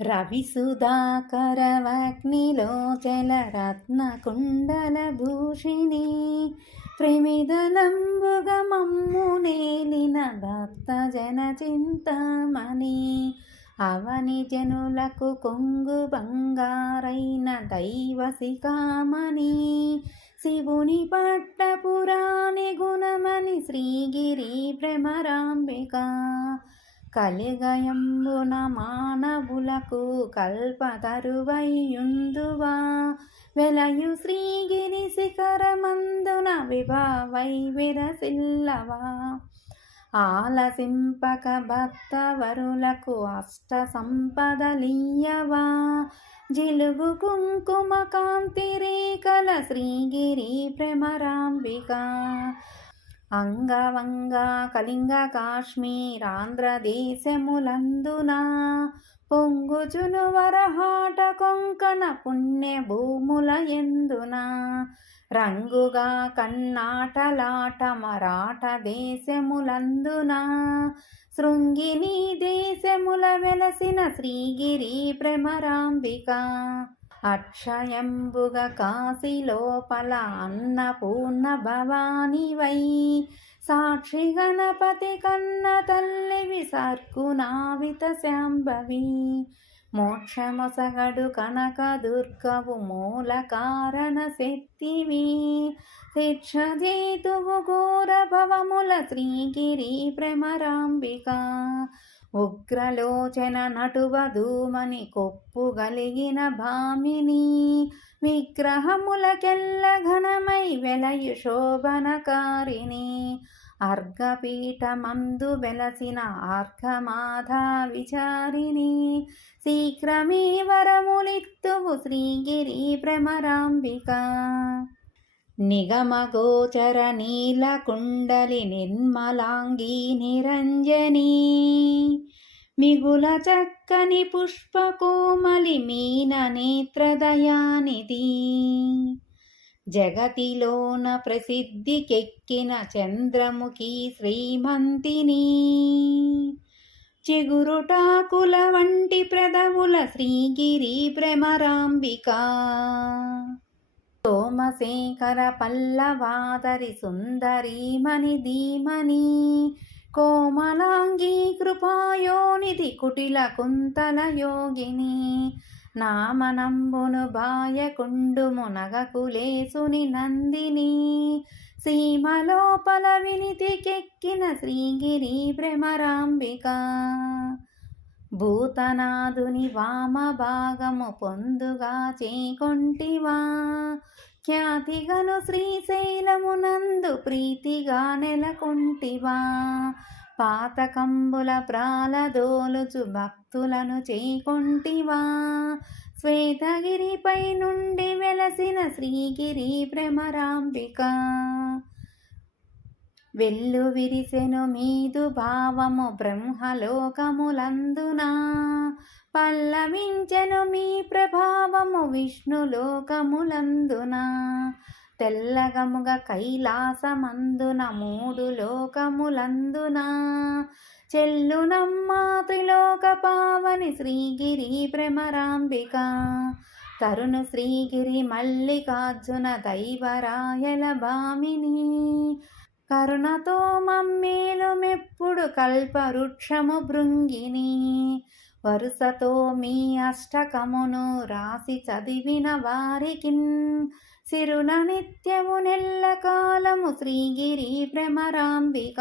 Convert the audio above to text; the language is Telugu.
రవిసుధాకరవగ్నిలోచలరత్నకుండలభూషిణి ప్రమిదలంబుగ మమ్ము నేలిన భక్త జన చింతమణి. అవని జనులకు కొంగు బంగారైన దైవసికామణి శివుని పట్టపురాణి గుణమణి శ్రీగిరి భ్రమరాంబిక. కలిగయంబున మానవులకు కల్పతరువైయుందువా వెలయు శ్రీగిరి శిఖరమందున విభావై విరసిల్లవా? ఆలసింపక భక్తవరులకు అష్ట సంపదలీయవా జిలుగు కుంకుమ కాంతి రేఖల శ్రీగిరి ప్రేమరాంబిక? అంగవంగ కళింగ కాశ్మీరాంధ్రదేశములందున పొంగుచును వరహాట కొంకణ పుణ్య భూముల ఎందున. రంగుగా కన్నాటలాట మరాఠ దేశములందున శృంగిని దేశముల వెలసిన శ్రీగిరి భ్రమరాంబిక. అక్షయంబుగ కాశీ లోపల అన్నపూర్ణ భవానివై. సాక్షి గణపతి కన్న తల్లివి సర్కునావిత శాంభవి. మోక్షమొసగడు కనక దుర్గవు మూల కారణ శక్తివి. శిక్ష జేతువు ఘోర భవముల శ్రీగిరి భ్రమరాంబిక ఉగ్రలోచన నటువధూమని కొప్పు గలిగిన భామిని విగ్రహములకెల్ల ఘనమై వెలయు శోభనకారిణి. అర్ఘపీఠమందు వెలసిన అర్ఘమాధా విచారిణి. శీఘ్రమే వరములిత్తువు శ్రీగిరి భ్రమరాంబిక. నిగమగోచర నీలకుండలి నిర్మలాంగీ నిరంజనీ. మిగుల చక్కని పుష్పకోమలి మీన నేత్రదయానిది జగతిలోన ప్రసిద్ధికెక్కిన చంద్రముఖి శ్రీమంతిని. చిగురుటాకుల వంటి ప్రదవుల శ్రీగిరి భ్రమరాంబికా. సోమశేఖర పల్లవాదరి సుందరీమణి ధీమని కోమలాంగీ కృపాయోనిధి కుటిల కుంతల యోగిని నామనంబును బాయకుండుము నగకులేసుని నందిని సీమలోపల వినితికెక్కిన శ్రీగిరి భ్రమరాంబిక. భూతనాథుని వామ భాగము పొందుగా చేకొంటివా? ఖ్యాతిగను శ్రీశైలమునందు ప్రీతిగా నెలకొంటివా? పాతకంబుల ప్రాలదోలుచు భక్తులను చేకొంటివా? శ్వేతగిరిపై నుండి వెలసిన శ్రీగిరి భ్రమరాంబిక? వెల్లు విరిసెను మీదు భావము బ్రహ్మలోకములందున? పల్లవించెను మీ ప్రభావము విష్ణులోకములందున తెల్లగముగ కైలాసమందున మూడు లోకములందున? చెల్లునమ్మా త్రిలోక పావని శ్రీగిరి భ్రమరాంబిక. తరుణ శ్రీగిరి మల్లికార్జున దైవరాయల భామిని. కరుణతో మమ్మేలు మెప్పుడు కల్పవృక్షము భృంగిని. వరుసతో మీ అష్టకమును రాసి చదివిన వారికిన్. సిరుల నిత్యము నెల్ల కాలము శ్రీగిరి భ్రమరాంబిక.